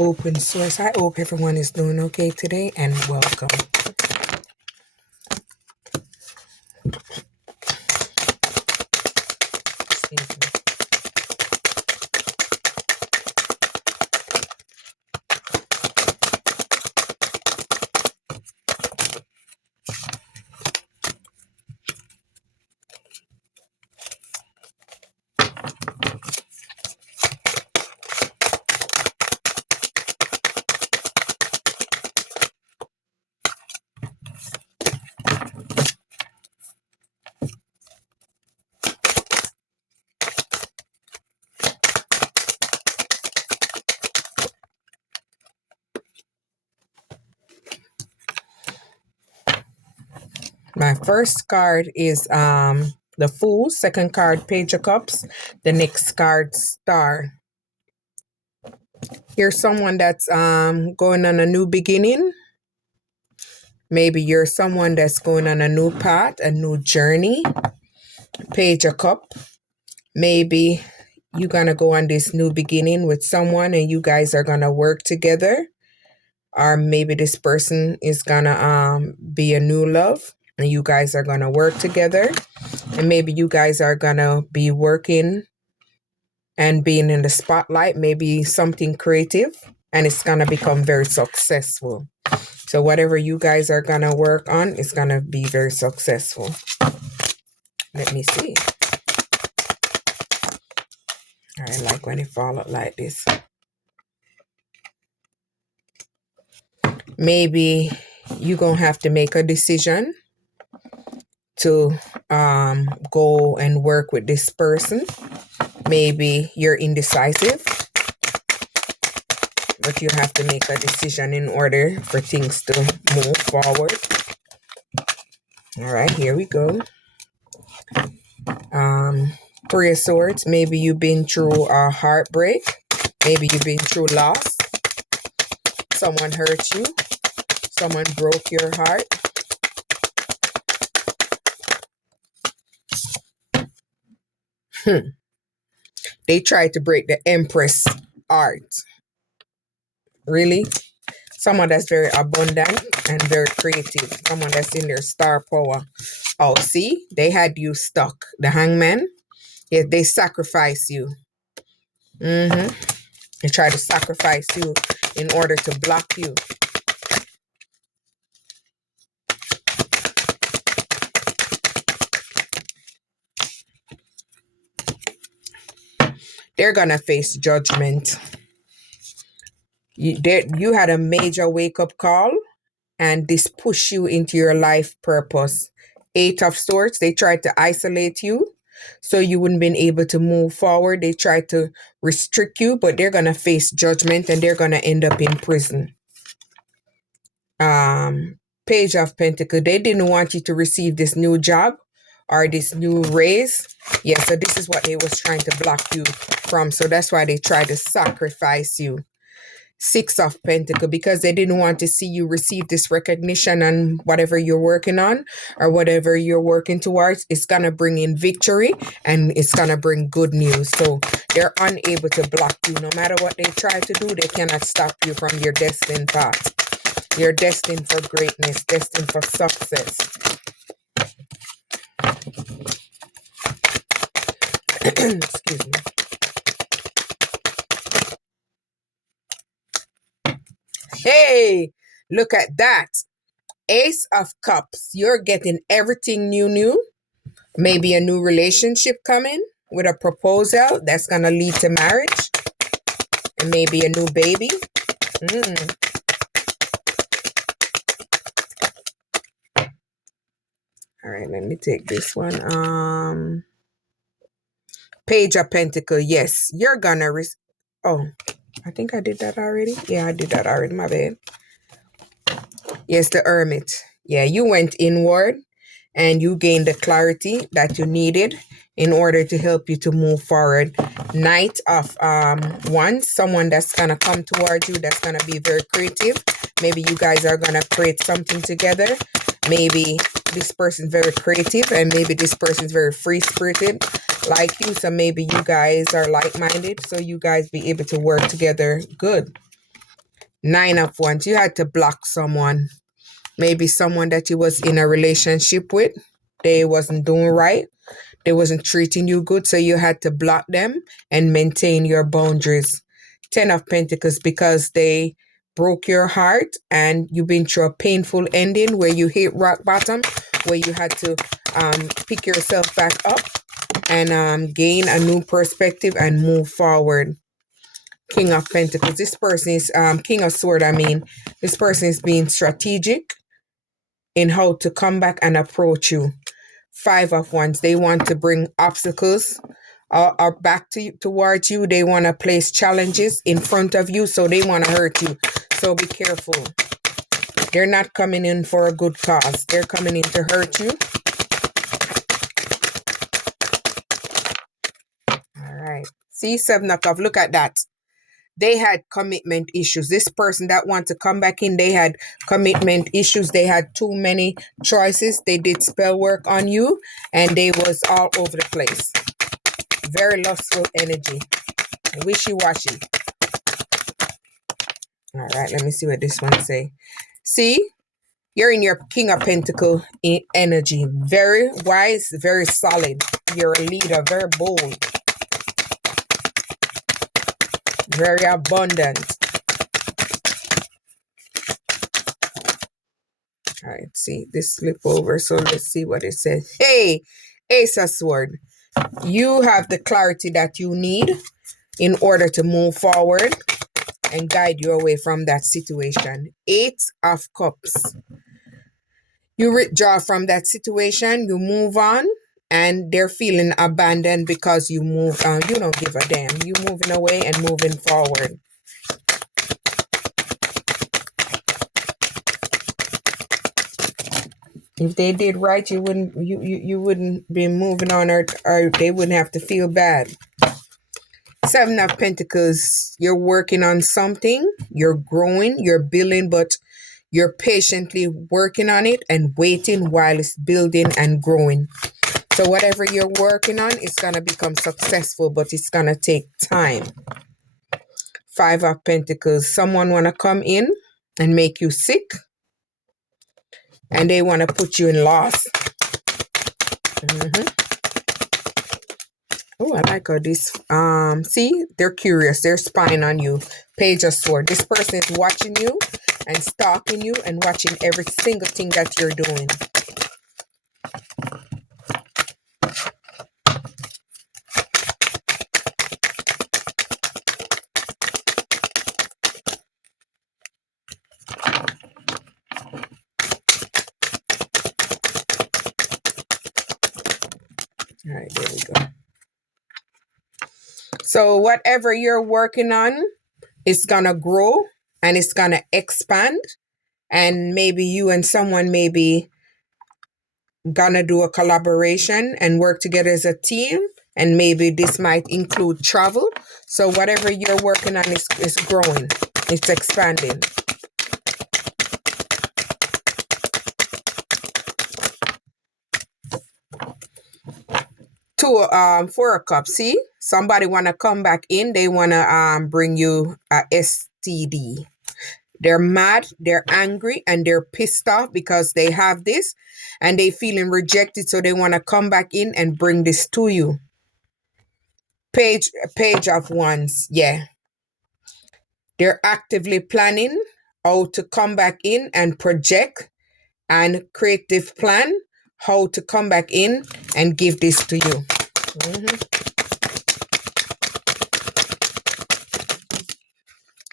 open source. I hope everyone is doing okay today and welcome. Excuse me. My first card is the Fool. Second card, Page of Cups. The next card, Star. Here's someone that's going on a new beginning. Maybe you're someone that's going on a new path, a new journey. Page of Cup. Maybe you're gonna go on this new beginning with someone and you guys are gonna work together. Or maybe this person is gonna be a new love and you guys are gonna work together. And maybe you guys are gonna be working and being in the spotlight, maybe something creative, and it's gonna become very successful. So whatever you guys are gonna work on is gonna be very successful. Let me see. I like when it fall out like this. Maybe you're gonna have to make a decision to go and work with this person. Maybe you're indecisive, but you have to make a decision in order for things to move forward. All right, here we go. Three of Swords. Maybe you've been through a heartbreak. Maybe you've been through loss. Someone hurt you. Someone broke your heart. They tried to break the Empress heart. Really? Someone that's very abundant and very creative. Someone that's in their star power. Oh, see? They had you stuck. The Hangman. Yeah, they sacrifice you. They try to sacrifice you in order to block you. They're gonna face judgment. You had a major wake-up call, and this pushed you into your life purpose. Eight of Swords. They tried to isolate you so you wouldn't be able to move forward. They tried to restrict you, but they're gonna face judgment and they're gonna end up in prison. Page of Pentacles. They didn't want you to receive this new job or this new raise. Yeah, so this is what they was trying to block you from. So that's why they tried to sacrifice you. Six of Pentacles, because they didn't want to see you receive this recognition on whatever you're working on or whatever you're working towards. It's going to bring in victory and it's going to bring good news. So they're unable to block you. No matter what they try to do, they cannot stop you from your destined path. You're destined for greatness, destined for success. Excuse me. Hey, look at that. Ace of Cups. You're getting everything new. Maybe a new relationship coming with a proposal that's going to lead to marriage. And maybe a new baby. All right, let me take this one. Page of Pentacles. Yes, you're going to... Oh, I think I did that already. Yeah, I did that already. My bad. Yes, the Hermit. Yeah, you went inward and you gained the clarity that you needed in order to help you to move forward. Knight of Wands. Someone that's going to come towards you that's going to be very creative. Maybe you guys are going to create something together. Maybe this person's very creative and maybe this person's very free-spirited like you. So maybe you guys are like-minded. So you guys be able to work together good. Nine of Wands. You had to block someone. Maybe someone that you was in a relationship with. They wasn't doing right. They wasn't treating you good. So you had to block them and maintain your boundaries. Ten of Pentacles, because they broke your heart and you've been through a painful ending where you hit rock bottom, where you had to pick yourself back up and gain a new perspective and move forward. King of Pentacles. This person is King of Sword. I mean, this person is being strategic in how to come back and approach you. Five of Wands. They want to bring obstacles or back to towards you. They want to place challenges in front of you, so they want to hurt you. So be careful. They're not coming in for a good cause. They're coming in to hurt you. All right. See, Seven of Cups. Look at that. They had commitment issues. This person that want to come back in, they had commitment issues. They had too many choices. They did spell work on you and they was all over the place. Very lustful energy. Wishy-washy. All right, let me see what this one say. See, you're in your King of Pentacle energy. Very wise, very solid. You're a leader, very bold. Very abundant. All right, see this flip over. So let's see what it says. Hey, Ace of Swords. You have the clarity that you need in order to move forward and guide you away from that situation. Eight of Cups. You withdraw from that situation, you move on, and they're feeling abandoned because you moved on. You don't give a damn. You moving away and moving forward. If they did right, you wouldn't be moving on, or they wouldn't have to feel bad. Seven of Pentacles. You're working on something. You're growing. You're building, but you're patiently working on it and waiting while it's building and growing. So whatever you're working on, it's going to become successful, but it's going to take time. Five of Pentacles. Someone want to come in and make you sick. And they want to put you in loss. Oh, I like how this, see, they're curious. They're spying on you. Page of Swords. This person is watching you and stalking you and watching every single thing that you're doing. All right, there we go. So whatever you're working on, it's going to grow and it's going to expand. And maybe you and someone maybe gonna do a collaboration and work together as a team. And maybe this might include travel. So whatever you're working on is growing. It's expanding. Four of Cups. See, somebody want to come back in. They want to bring you a STD. They're mad, they're angry, and they're pissed off because they have this and they feeling rejected. So they want to come back in and bring this to you. Page of Wands. Yeah. They're actively planning how to come back in and project and creative plan how to come back in and give this to you.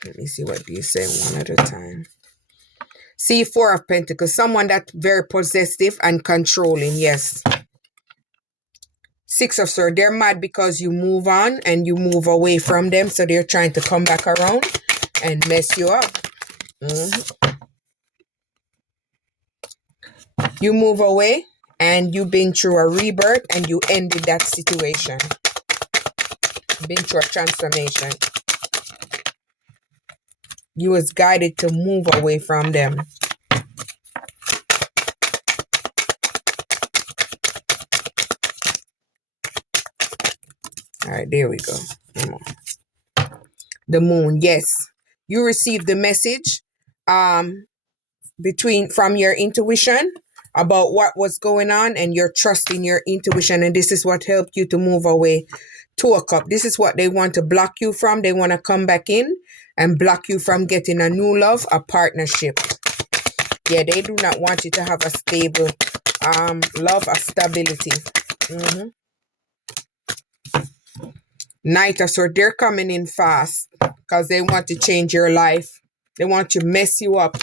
Let me see what you say one at a time. See, Four of Pentacles. Someone that's very possessive and controlling. Yes. Six of Swords. They're mad because you move on and you move away from them. So they're trying to come back around and mess you up. You move away and you've been through a rebirth and you ended that situation. Been through a transformation. You was guided to move away from them. All right, there we go. Come on. The Moon, yes. You receive the message from your intuition about what was going on, and you're trusting your intuition, and this is what helped you to move away. Two of Cups. This is what they want to block you from. They want to come back in and block you from getting a new love, a partnership. Yeah, they do not want you to have a stable love, a stability. Knight of Swords, they're coming in fast because they want to change your life. They want to mess you up.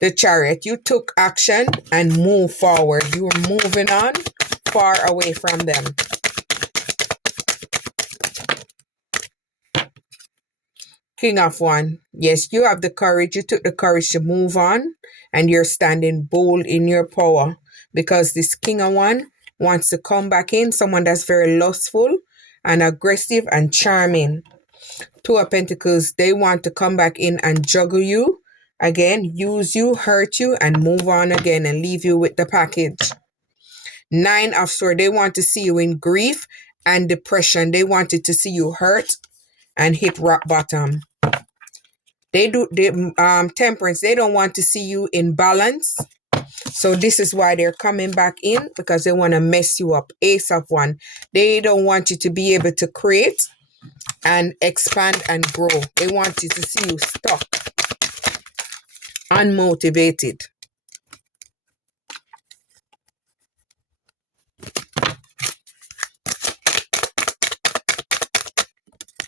The Chariot, you took action and move forward. You were moving on far away from them. King of Wands, yes, you have the courage. You took the courage to move on, and you're standing bold in your power, because this King of Wands wants to come back in, someone that's very lustful and aggressive and charming. Two of Pentacles, they want to come back in and juggle you again, use you, hurt you, and move on again and leave you with the package. Nine of Swords, they want to see you in grief and depression. They wanted to see you hurt and hit rock bottom. Temperance, they don't want to see you in balance. So this is why they're coming back in, because they want to mess you up. Ace of Wands, they don't want you to be able to create and expand and grow. They want you to see you stuck, unmotivated.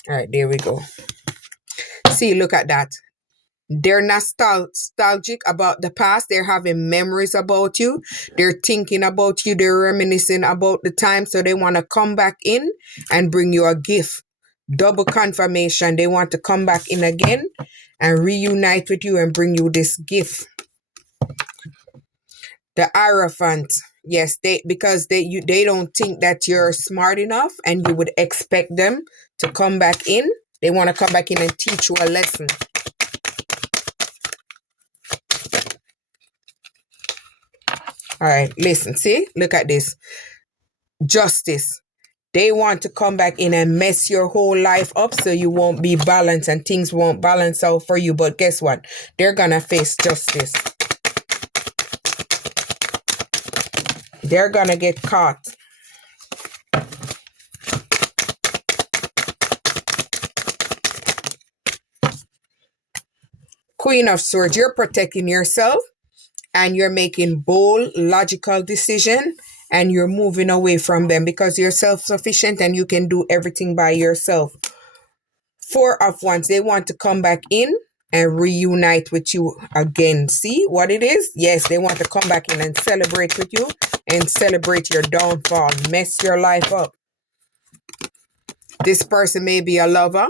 All right, there we go. See, look at that. They're nostalgic about the past. They're having memories about you. They're thinking about you. They're reminiscing about the time. So they want to come back in and bring you a gift. Double confirmation. They want to come back in again and reunite with you and bring you this gift. The Hierophant. Yes, because they don't think that you're smart enough and you would expect them to come back in. They want to come back in and teach you a lesson. All right, listen, see, look at this. Justice. They want to come back in and mess your whole life up so you won't be balanced and things won't balance out for you. But guess what? They're going to face justice. They're going to get caught. Queen of Swords, you're protecting yourself and you're making bold, logical decisions, and you're moving away from them because you're self-sufficient and you can do everything by yourself. Four of Wands, they want to come back in and reunite with you again. See what it is? Yes, they want to come back in and celebrate with you and celebrate your downfall, mess your life up. This person may be a lover.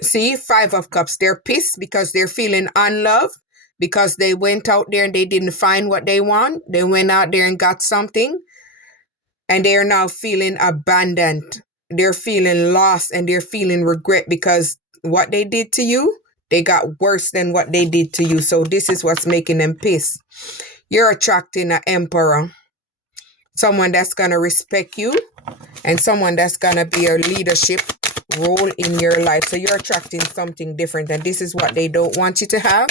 See, Five of Cups, they're pissed because they're feeling unloved, because they went out there and they didn't find what they want. They went out there and got something, and they are now feeling abandoned. They're feeling lost and they're feeling regret because what they did to you, they got worse than what they did to you. So this is what's making them pissed. You're attracting an emperor, someone that's going to respect you and someone that's going to be a leadership role in your life. So you're attracting something different, and this is what they don't want you to have.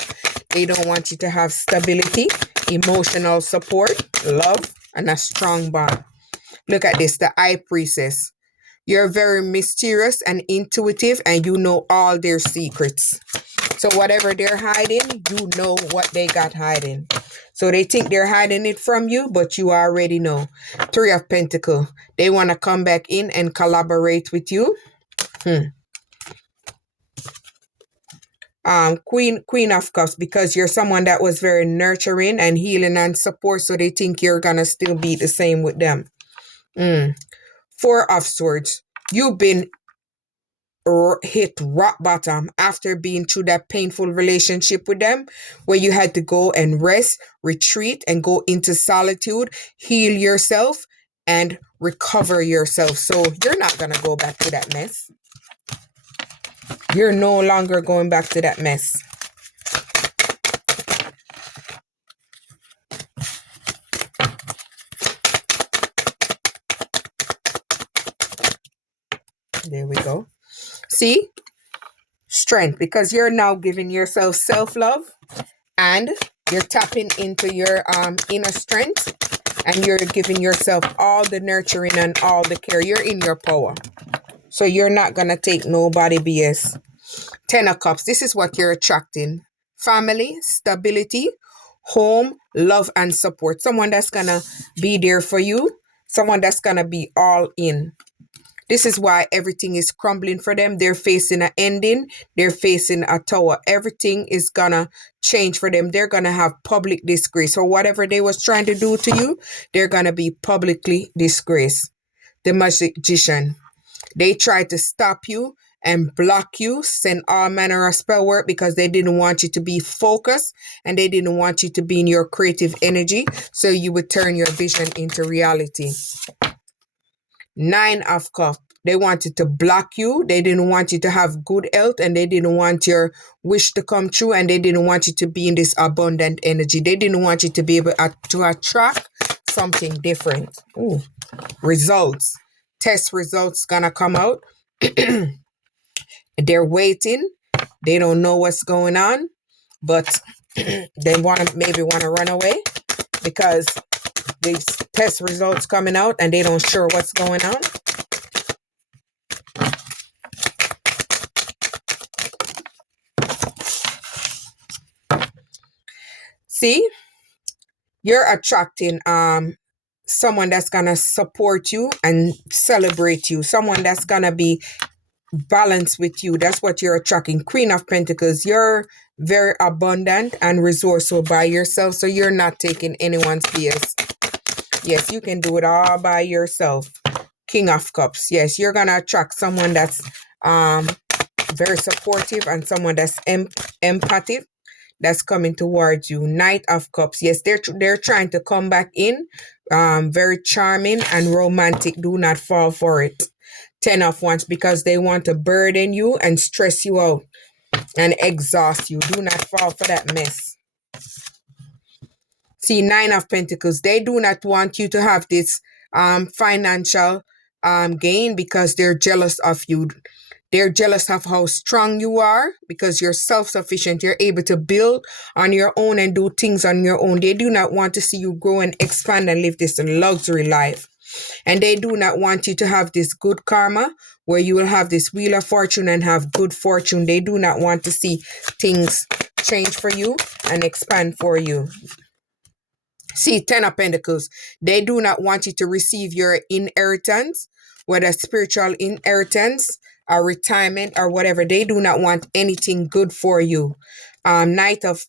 They don't want you to have stability, emotional support, love, and a strong bond. Look at this, the High Priestess. You're very mysterious and intuitive, and you know all their secrets. So whatever they're hiding, you know what they got hiding. So they think they're hiding it from you, but you already know. Three of Pentacles. They want to come back in and collaborate with you. Queen of Cups, because you're someone that was very nurturing and healing and support, so they think you're gonna still be the same with them. Four of Swords, you've been hit rock bottom after being through that painful relationship with them, where you had to go and rest, retreat, and go into solitude, heal yourself and recover yourself. So you're not gonna go back to that mess. You're no longer going back to that mess. There we go. See? Strength, because you're now giving yourself self-love and you're tapping into your inner strength, and you're giving yourself all the nurturing and all the care. You're in your power. So you're not going to take nobody BS. 10 of Cups. This is what you're attracting. Family, stability, home, love, and support. Someone that's going to be there for you. Someone that's going to be all in. This is why everything is crumbling for them. They're facing an ending. They're facing a tower. Everything is going to change for them. They're going to have public disgrace. So whatever they was trying to do to you, they're going to be publicly disgraced. The Magician. They tried to stop you and block you, send all manner of spell work because they didn't want you to be focused and they didn't want you to be in your creative energy so you would turn your vision into reality. 9 of Cups. They wanted to block you. They didn't want you to have good health and they didn't want your wish to come true and they didn't want you to be in this abundant energy. They didn't want you to be able to attract something different. Ooh. Results. Test results gonna come out. They're waiting. They don't know what's going on, but they maybe want to run away because these test results coming out and they don't sure what's going on. See, you're attracting someone that's gonna support you and celebrate you. Someone that's gonna be balanced with you. That's what you're attracting. Queen of Pentacles. You're very abundant and resourceful by yourself, so you're not taking anyone's BS. Yes, you can do it all by yourself. King of Cups. Yes, you're gonna attract someone that's very supportive and someone that's empathic, that's coming towards you. Knight of Cups. Yes, they're trying to come back in. Very charming and romantic. Do not fall for it. 10 of Wands, because they want to burden you and stress you out and exhaust you. Do not fall for that mess. See, 9 of Pentacles. They do not want you to have this financial gain because they're jealous of you. They're jealous of how strong you are because you're self-sufficient. You're able to build on your own and do things on your own. They do not want to see you grow and expand and live this luxury life. And they do not want you to have this good karma where you will have this wheel of fortune and have good fortune. They do not want to see things change for you and expand for you. See, 10 of Pentacles. They do not want you to receive your inheritance, whether spiritual inheritance or retirement or whatever. They do not want anything good for you. Knight of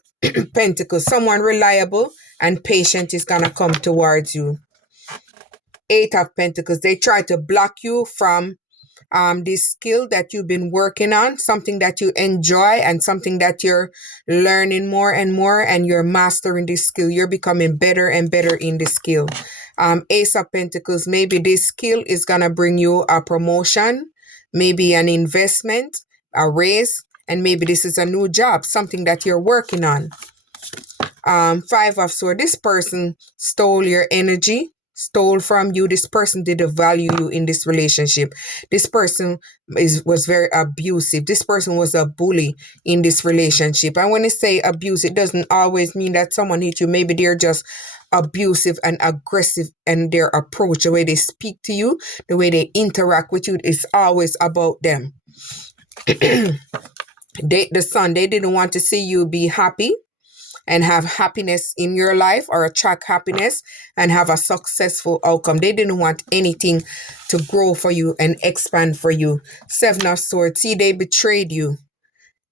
Pentacles. Someone reliable and patient is going to come towards you. 8 of Pentacles. They try to block you from this skill that you've been working on, something that you enjoy and something that you're learning more and more, and you're mastering this skill. You're becoming better and better in this skill. Ace of Pentacles. Maybe this skill is going to bring you a promotion, maybe an investment, a raise, and maybe this is a new job, something that you're working on. 5 of Swords. This person stole your energy, stole from you. This person didn't value you in this relationship. This person was very abusive. This person was a bully in this relationship. And when I say abuse, it doesn't always mean that someone hit you. Maybe they're just abusive and aggressive, and their approach, the way they speak to you, the way they interact with you, is always about them. The Sun, they didn't want to see you be happy and have happiness in your life or attract happiness and have a successful outcome. They didn't want anything to grow for you and expand for you. 7 of Swords. See, they betrayed you.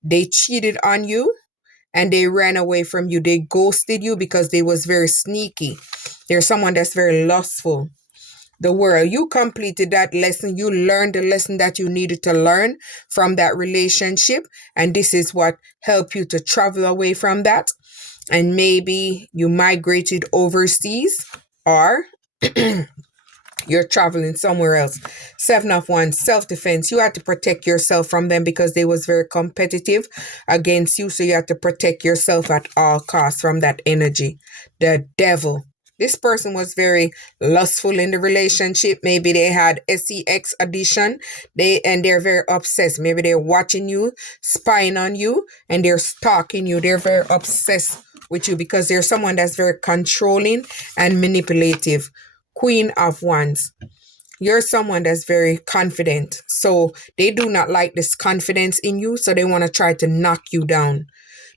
They cheated on you and they ran away from you. They ghosted you because they was very sneaky. They're someone that's very lustful. The World. You completed that lesson. You learned the lesson that you needed to learn from that relationship. And this is what helped you to travel away from that. And maybe you migrated overseas or you're traveling somewhere else. 7 of Wands. Self-defense. You had to protect yourself from them because they was very competitive against you. So you had to protect yourself at all costs from that energy. The Devil. This person was very lustful in the relationship. Maybe they had sex addiction. They're very obsessed. Maybe they're watching you, spying on you, and they're stalking you. They're very obsessed with you because they're someone that's very controlling and manipulative. Queen of Wands. You're someone that's very confident. So they do not like this confidence in you. So they want to try to knock you down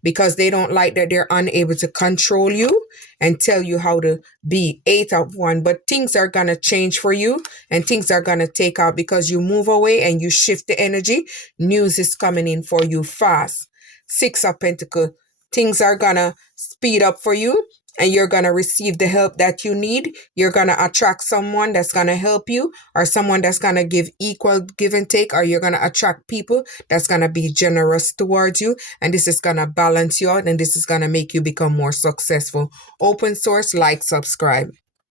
because they don't like that they're unable to control you and tell you how to be. 8 of Wands. But things are going to change for you and things are going to take out because you move away and you shift the energy. News is coming in for you fast. 6 of Pentacles. Things are going to speed up for you and you're going to receive the help that you need. You're going to attract someone that's going to help you or someone that's going to give equal give and take, or you're going to attract people that's going to be generous towards you. And this is going to balance you out and this is going to make you become more successful. Open source, like, subscribe.